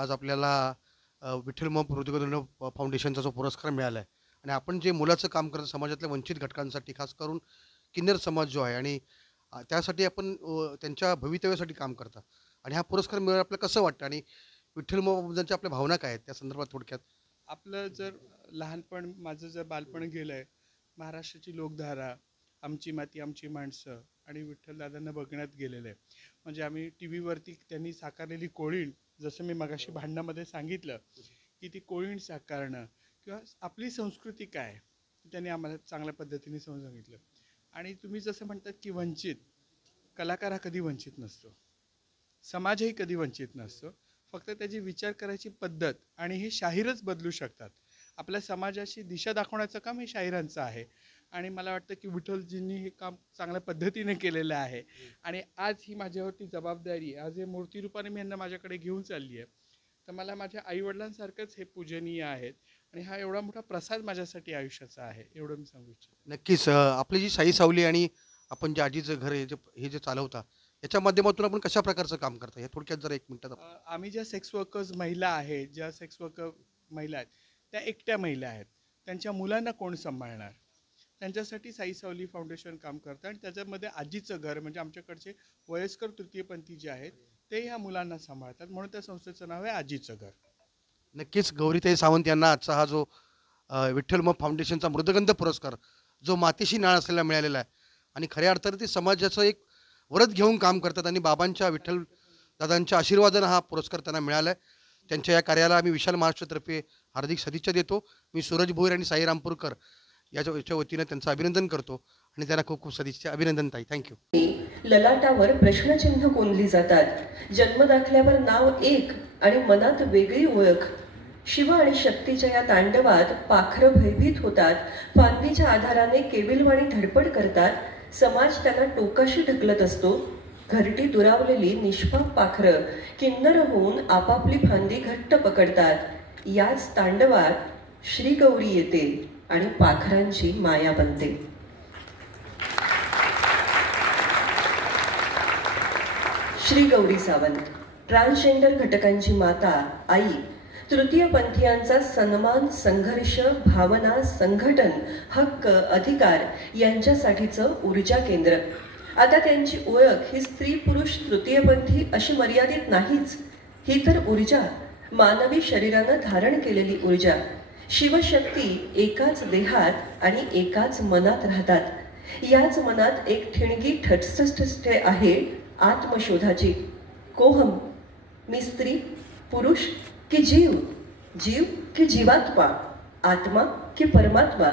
आज आपल्याला विठ्ठल मृदुगंध फाउंडेशनचा जो पुरस्कार मिळाला आहे आणि आपण जे मुलाचं काम करतो समाजातल्या वंचित घटकांसाठी, खास करून किन्नर समाज जो आहे आणि त्यासाठी आपण त्यांच्या भवितव्यासाठी काम करता आणि हा पुरस्कार मिळाला आपल्याला कसं वाटतं आणि विठ्ठल मधूनच्या आपल्या भावना काय आहेत त्या संदर्भात थोडक्यात? आपलं जर लहानपण, माझं जर बालपण गेलं आहे, महाराष्ट्राची लोकधारा, आमची माती आमची माणसं आणि विठ्ठलदादांना बघण्यात गेलेलं आहे. म्हणजे आम्ही टी व्हीवरती त्यांनी साकारलेली कोळीण, जसं मी मगाशी भांडणामध्ये सांगितलं की ती कोळीण साकारणं किंवा आपली संस्कृती काय, त्यांनी आम्हाला चांगल्या पद्धतीने समजून सांगितलं. आणि तुम्ही जसं म्हणतात की वंचित, कलाकार हा कधी वंचित नसतो, समाजही कधी वंचित नसतो. फक्त त्याची विचार करायची पद्धत आणि हे शाहीरच बदलू शकतात. आपल्या समाजाची दिशा दाखवण्याचं काम हे शाहिरांचं आहे. आणि मला वाटतं की विठ्ठलजींनी हे काम चांगल्या पद्धतीने केलेलं आहे. आणि आज ही माझ्यावरती जबाबदारी, आज हे मूर्तिरूपाने मी यांना माझ्याकडे घेऊन चालली आहे, तर मला माझ्या आईवडिलांसारखंच हे पूजनीय आहेत. आणि हा एवढा मोठा प्रसाद माझ्यासाठी आयुष्याचा आहे, एवढं मी सांगू इच्छितो. नक्कीच. आपली जी साई सावली आणि आपण जे आजीचं घर हे जे चालवता, याच्या माध्यमातून आपण कशा प्रकारचं काम करता हे थोडक्यात जरा 1 मिनिटात आम्ही ज्या सेक्स वर्कर्स महिला आहेत, ज्या सेक्स वर्कर महिला आहेत, त्या एकट्या महिला आहेत. त्यांच्या मुलांना कोण सांभाळणार, त्यांच्यासाठी साई सावली फाउंडेशन काम करतं. आणि त्याच्यामध्ये आजीचं घर, म्हणजे आमच्याकडचे वयस्कर तृतीयपंथी जे आहेत ते ह्या मुलांना सांभाळतात, म्हणून त्या संस्थेचं नाव आहे आजीचं घर. नक्कीच. गौरीताई सावंत यांना आजचा हा जो विठ्ठल फाउंडेशनचा मृदगंध पुरस्कार जो मातीशी नाळ असलेला मिळालेला आहे आणि खऱ्या अर्थाने ते समाजाचं एक व्रत घेऊन काम करतात आणि बाबांच्या विठ्ठल दादांच्या आशीर्वादानं हा पुरस्कार त्यांना मिळाला आहे. त्यांच्या या कार्याला आम्ही विशाल महाराष्ट्रतर्फे हार्दिक सदिच्छा देतो. मी सूरज भोईर आणि साई रामपूरकर याच्या वतीनं त्यांचं अभिनंदन करतो आणि त्यांना खूप खूप सदिच्छा. अभिनंदन ताई, थँक्यू. ललाटावर प्रश्नचिन्ह कोंडली जातात. जन्मदाखल्यावर नाव एक आणि मनात वेगळी ओळख. शिव आणि शक्तीच्या या तांडवात पाखरं भयभीत होतात. फांदीच्या आधाराने केविलवाणी धडपड करतात. समाज त्यांना टोकाशी ढकलत असतो. घरटी दुरावलेली निष्पाप पाखरं किन्नर होऊन आपापली फांदी घट्ट पकडतात. याच तांडवात श्री गौरी येते आणि पाखरांची माया बनते. श्री गौरी सावंत, ट्रान्सजेंडर घटकांची माता, आई, तृतीयपंथीयांचा सन्मान, संघर्ष, भावना, संघटन, हक्क, अधिकार यांच्यासाठीचं ऊर्जा केंद्र. आता त्यांची ओळख ही स्त्री पुरुष तृतीयपंथी अशी मर्यादित नाहीच. ही तर ऊर्जा, मानवी शरीरानं धारण केलेली ऊर्जा. शिवशक्ती एकाच देहात आणि एकाच मनात राहतात. याच मनात एक ठिणगी ठसठसठे आहे आत्मशोधाची. कोहम, मी स्त्री, पुरुष की जीव, जीव की जीवात्मा, आत्मा की परमात्मा.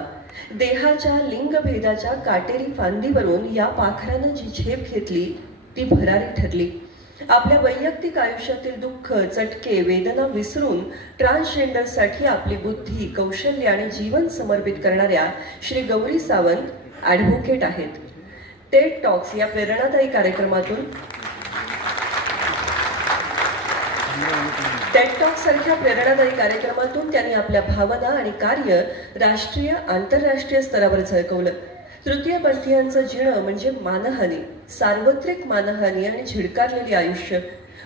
देहाच्या लिंगभेदाच्या काटेरी फांदीवरून या पाखरानं जी झेप घेतली ती भरारी ठरली. आपल्या वैयक्तिक आयुष्यातील दुःख, चटके, वेदना विसरून ट्रान्सजेंडरसाठी आपली बुद्धी, कौशल्य आणि जीवन समर्पित करणाऱ्या श्री गौरी सावंत ॲडव्होकेट आहेत. टेड टॉक्स या प्रेरणादायी कार्यक्रमातून सारख्या प्रेरणादायी कार्यक्रमातून त्यांनी आपल्या भावना आणि कार्य राष्ट्रीय आंतरराष्ट्रीय स्तरावर झळकवलं. तृतीयपंथीयांचं जिणं म्हणजे मानहानी, सार्वत्रिक मानहानी आणि झिडकारलेली आयुष्य,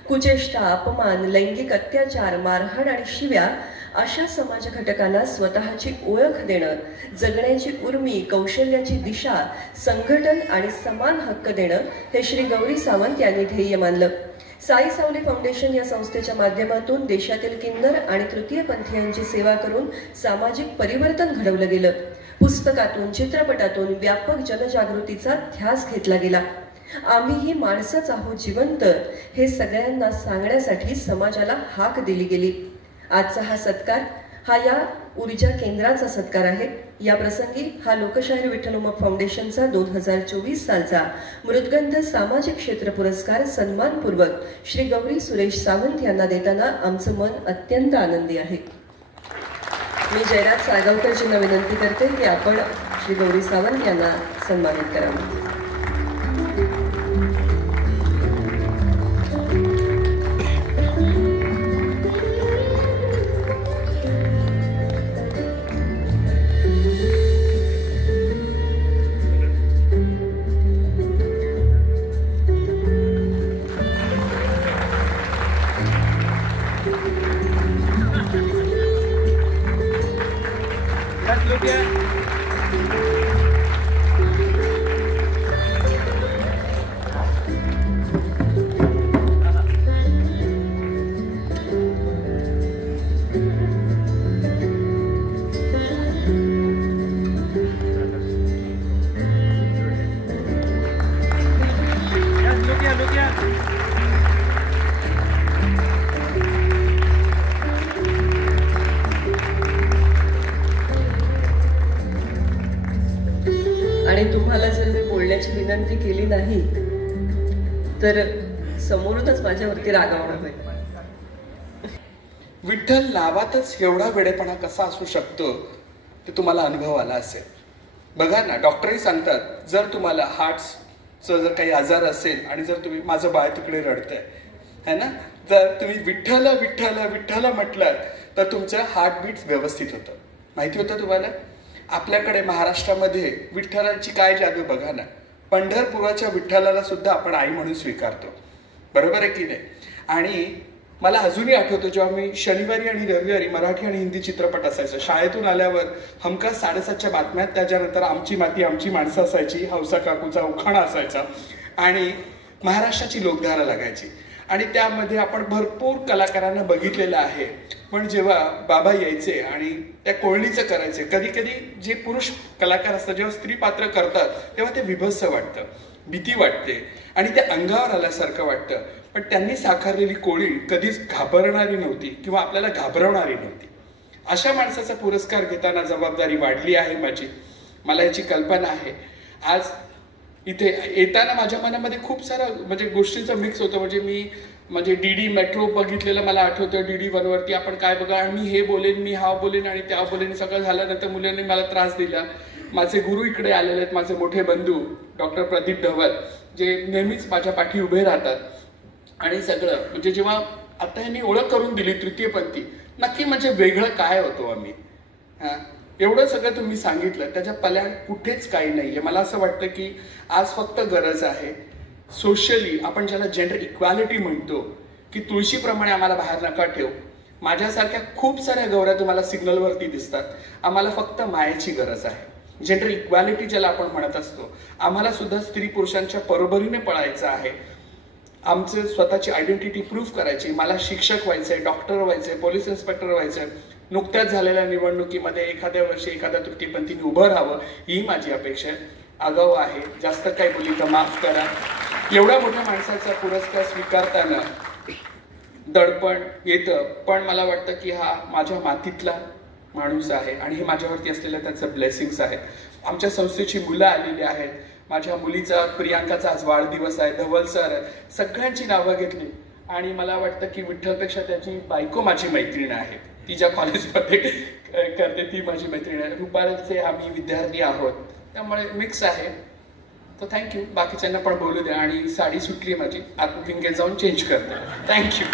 कुचेष्टा, अपमान, लैंगिक अत्याचार, मारहाण आणि शिव्या अशा समाज घटकांना स्वतःची ओळख देणं, जगण्याची उर्मी, कौशल्याची दिशा, संघटन आणि समान हक्क देणं हे श्री गौरी सावंत यांनी ध्येय मानलं. साई सावली फाउंडेशन या संस्थेच्या माध्यमातून देशातील किन्नर आणि तृतीयपंथीयांची सेवा करून सामाजिक परिवर्तन घडवलं गेलं. पुस्तकातून, चित्रपटातून व्यापक जनजागृतीचा ध्यास घेतला गेला. आम्हीही माणसंच आहोत जिवंत हे सगळ्यांना सांगण्यासाठी समाजाला हाक दिली गेली. आजचा हा सत्कार हा या ऊर्जा केंद्राचा सत्कार आहे. या प्रसंगी हा लोकशाहीर विठ्ठल फाउंडेशनचा 2024 सालचा मृदगंध सामाजिक क्षेत्र पुरस्कार सन्मानपूर्वक श्री गौरी सुरेश सावंत यांना देताना आमचं मन अत्यंत आनंदी आहे. मी जयराज साळगावकरजींना विनंती करते की आपण श्री गौरी सावंत यांना सन्मानित करावं. Let's look here. Yes, look here, look here. आणि तुम्हाला जर मी बोलण्याची विनंती केली नाही तर समोरूनच माझ्यावरती रागावणं होईल. विठ्ठल नावातच एवढा वेडेपणा कसा असू शकतो ते तुम्हाला अनुभव आला असेल. बघा ना, डॉक्टरही सांगतात जर तुम्हाला हार्टचं जर काही आजार असेल आणि जर तुम्ही माझं बाळ तिकडे रडतंय है ना, जर तुम्ही विठ्ठल विठ्ठल विठ्ठल म्हटलात तर तुमचं हार्टबीट व्यवस्थित होतं. माहिती होतं तुम्हाला? आपल्याकडे महाराष्ट्रामध्ये विठ्ठलाची काय जादू बघा ना. पंढरपुराच्या विठ्ठलाला सुद्धा आपण आई म्हणून स्वीकारतो, बरोबर आहे की नाही? आणि मला अजूनही आठवतं जेव्हा मी शनिवारी आणि रविवारी मराठी आणि हिंदी चित्रपट असायचं, शाळेतून आल्यावर हमखास 7:30च्या बातम्यात, त्याच्यानंतर आमची माती आमची माणसं असायची, हौसा काकूचा उखाणा असायचा आणि महाराष्ट्राची लोकधारा लागायची. आणि त्यामध्ये आपण भरपूर कलाकारांना बघितलेलं आहे. पण जेव्हा बाबा यायचे आणि त्या कोळणीचं करायचे, कधी कधी जे पुरुष कलाकार असतात जेव्हा स्त्री पात्र करतात तेव्हा ते विभत्स वाटतं, भीती वाटते आणि ते अंगावर आल्यासारखं वाटतं. पण त्यांनी साकारलेली कोळी कधीच घाबरणारी नव्हती किंवा आपल्याला घाबरवणारी नव्हती. अशा माणसाचा पुरस्कार घेताना जबाबदारी वाढली आहे माझी, मला याची कल्पना आहे. आज इथे येताना माझ्या मनामध्ये खूप सारं म्हणजे गोष्टींचं मिक्स होतं. म्हणजे डीडी मेट्रो बघितलेलं मला आठवतं. DD1 वरती आपण काय बघा, आणि मी हे बोलेन, मी हा बोलेन आणि त्या बोलेन, सगळं झाल्यानंतर मुलांनी मला त्रास दिला. माझे गुरु इकडे आलेले आहेत, माझे मोठे बंधू डॉक्टर प्रदीप धवल, जे नेहमीच माझ्या पाठी उभे राहतात. आणि सगळं म्हणजे जेव्हा आता यांनी ओळख करून दिली तृतीयपंथी, नक्की म्हणजे वेगळं काय होतो आम्ही, एवढं सगळं तुम्ही सांगितलं, त्याच्या पल्याड कुठेच काही नाहीये. मला असं वाटतं की आज फक्त गरज आहे सोशली, आपण ज्याला जेंडर इक्वॅलिटी म्हणतो, की तुळशीप्रमाणे आम्हाला बाहेर नका ठेव. माझ्यासारख्या खूप साऱ्या गौऱ्या तुम्हाला सिग्नलवरती दिसतात. आम्हाला फक्त मायेची गरज आहे. जेंडर इक्वॅलिटी ज्याला आपण म्हणत असतो, आम्हाला सुद्धा स्त्री पुरुषांच्या बरोबरीने पळायचं आहे. आमचं स्वतःची आयडेंटिटी प्रूव्ह करायची. मला शिक्षक व्हायचंय, डॉक्टर व्हायचंय, पोलीस इन्स्पेक्टर व्हायचंय. नुकत्याच झालेल्या निवडणुकीमध्ये एखाद्या वर्षी एखाद्या तृतीयपंथीने उभं राहावं ही माझी अपेक्षा आहे. आगाऊ आहे, जास्त काय बोली तर माफ करा. एवढ्या मोठ्या माणसाचा पुरस्कार स्वीकारताना दडपण येतं, पण मला वाटतं की हा माझ्या मातीतला माणूस आहे आणि हे माझ्यावरती असलेलं त्याचं ब्लेसिंग्स आहे. आमच्या संस्थेची मुलं आलेली आहेत. माझ्या मुलीचा प्रियांकाचा आज वाढदिवस आहे. धवल सर, सगळ्यांची नावं घेतली आणि मला वाटतं की विठ्ठलपेक्षा त्याची बायको माझी मैत्रीण आहे. ती ज्या कॉलेजमध्ये करते ती माझी मैत्रीण आहे. रुपालचे आम्ही विद्यार्थी आहोत, त्यामुळे मिक्स आहे. तर थँक्यू. बाकीच्यांना पण बोलू द्या. आणि साडी सुटली माझी, आत बुकिंग जाऊन चेंज करते. थँक्यू.